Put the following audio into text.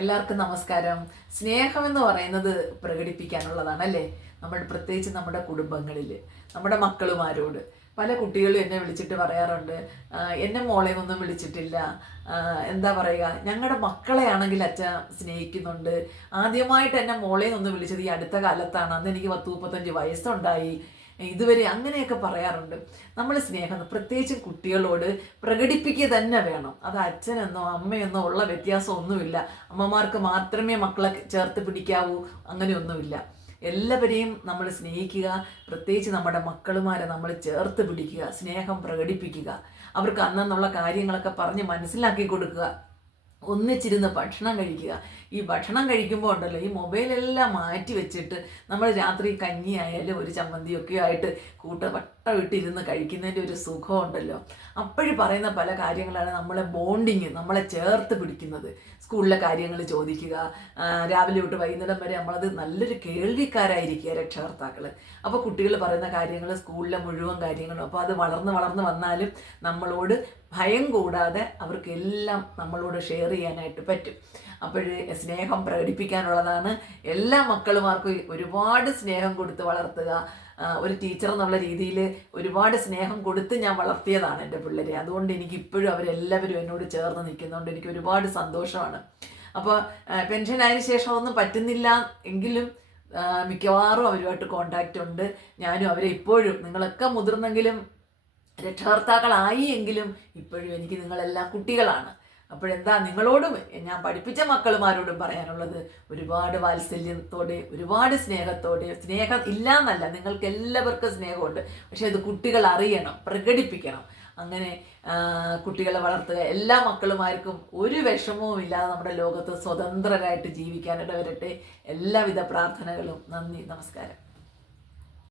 എല്ലാവർക്കും നമസ്കാരം. സ്നേഹമെന്ന് പറയുന്നത് പ്രകടിപ്പിക്കാനുള്ളതാണ് അല്ലേ? പ്രത്യേകിച്ച് നമ്മുടെ കുടുംബങ്ങളിൽ നമ്മുടെ മക്കളുമാരോട് പല കുട്ടികളും എന്നെ വിളിച്ചിട്ട് പറയാറുണ്ട്, എന്നെ മോളെ ഒന്നും വിളിച്ചിട്ടില്ല, എന്താ പറയുക, ഞങ്ങളുടെ മക്കളെയാണെങ്കിൽ അച്ഛൻ സ്നേഹിക്കുന്നുണ്ട്, ആദ്യമായിട്ട് എന്നെ മോളെ ഒന്ന് വിളിച്ചത് ഈ അടുത്ത കാലത്താണ്, അന്ന് എനിക്ക് 10-35 വയസ്സുണ്ടായി, ഇതുവരെ അങ്ങനെയൊക്കെ പറയാറുണ്ട്. നമ്മൾ സ്നേഹം പ്രത്യേകിച്ചും കുട്ടികളോട് പ്രകടിപ്പിക്കുക തന്നെ വേണം. അത് അച്ഛനെന്നോ അമ്മയെന്നോ ഉള്ള വ്യത്യാസമൊന്നുമില്ല. അമ്മമാർക്ക് മാത്രമേ മക്കളെ ചേർത്ത് പിടിക്കാവൂ, അങ്ങനെയൊന്നുമില്ല. എല്ലാവരെയും നമ്മൾ സ്നേഹിക്കുക, പ്രത്യേകിച്ച് നമ്മുടെ മക്കളുമാരെ നമ്മൾ ചേർത്ത് പിടിക്കുക, സ്നേഹം പ്രകടിപ്പിക്കുക, അവർക്ക് അന്നുള്ള കാര്യങ്ങളൊക്കെ പറഞ്ഞ് മനസ്സിലാക്കി കൊടുക്കുക, ഒന്നിച്ചിരുന്ന് ഭക്ഷണം കഴിക്കുക. ഈ ഭക്ഷണം കഴിക്കുമ്പോൾ ഉണ്ടല്ലോ, ഈ മൊബൈലെല്ലാം മാറ്റി വെച്ചിട്ട് നമ്മൾ രാത്രി കഞ്ഞി ആയാലും ഒരു ചമ്മന്തിയൊക്കെ ആയിട്ട് വട്ടമിട്ടിരുന്ന് കഴിക്കുന്നതിൻ്റെ ഒരു സുഖമുണ്ടല്ലോ. അപ്പോഴും പറയുന്ന പല കാര്യങ്ങളാണ് നമ്മളെ ബോണ്ടിങ്, നമ്മളെ ചേർത്ത് പിടിക്കുന്നത്. സ്കൂളിലെ കാര്യങ്ങൾ ചോദിക്കുക, രാവിലെ തൊട്ട് വൈകുന്നേരം വരെ നമ്മളത് നല്ലൊരു കേൾവിക്കാരായിരിക്കുക രക്ഷകർത്താക്കൾ. അപ്പോൾ കുട്ടികൾ പറയുന്ന കാര്യങ്ങൾ, സ്കൂളിലെ മുഴുവൻ കാര്യങ്ങളും, അപ്പോൾ അത് വളർന്ന് വന്നാലും നമ്മളോട് ഭയം കൂടാതെ അവർക്കെല്ലാം നമ്മളോട് ഷെയർ ചെയ്യാനായിട്ട് പറ്റും. അപ്പോൾ സ്നേഹം പ്രകടിപ്പിക്കാനുള്ളതാണ്. എല്ലാ മക്കളുമാർക്കും ഒരുപാട് സ്നേഹം കൊടുത്ത് വളർത്തുക. ഒരു ടീച്ചർ എന്നുള്ള രീതിയിൽ ഒരുപാട് സ്നേഹം കൊടുത്ത് ഞാൻ വളർത്തിയതാണ് എൻ്റെ പിള്ളേരെ. അതുകൊണ്ട് എനിക്കിപ്പോഴും അവരെല്ലാവരും എന്നോട് ചേർന്ന് നിൽക്കുന്നതുകൊണ്ട് എനിക്ക് ഒരുപാട് സന്തോഷമാണ്. അപ്പോൾ പെൻഷൻ ആയതിനു ശേഷം ഒന്നും പറ്റുന്നില്ല എങ്കിലും മിക്കവാറും അവരുമായിട്ട് കോണ്ടാക്റ്റ് ഉണ്ട്. ഞാനും അവരെ ഇപ്പോഴും, നിങ്ങളൊക്കെ മുതിർന്നെങ്കിലും രക്ഷകർത്താക്കളായി എങ്കിലും ഇപ്പോഴും എനിക്ക് നിങ്ങളെല്ലാം കുട്ടികളാണ്. അപ്പോഴെന്താ നിങ്ങളോടും ഞാൻ പഠിപ്പിച്ച മക്കളുമാരോടും പറയാനുള്ളത്, ഒരുപാട് വാത്സല്യത്തോടെ, ഒരുപാട് സ്നേഹത്തോടെ, സ്നേഹം ഇല്ല എന്നല്ല, നിങ്ങൾക്ക് എല്ലാവർക്കും സ്നേഹമുണ്ട്, പക്ഷെ അത് കുട്ടികൾ അറിയണം, പ്രകടിപ്പിക്കണം. അങ്ങനെ കുട്ടികളെ വളർത്തുക. എല്ലാ മക്കളുമാർക്കും ഒരു വിഷമവും ഇല്ലാതെ നമ്മുടെ ലോകത്ത് സ്വതന്ത്രരായിട്ട് ജീവിക്കാനിട വരട്ടെ. എല്ലാവിധ പ്രാർത്ഥനകളും. നന്ദി, നമസ്കാരം.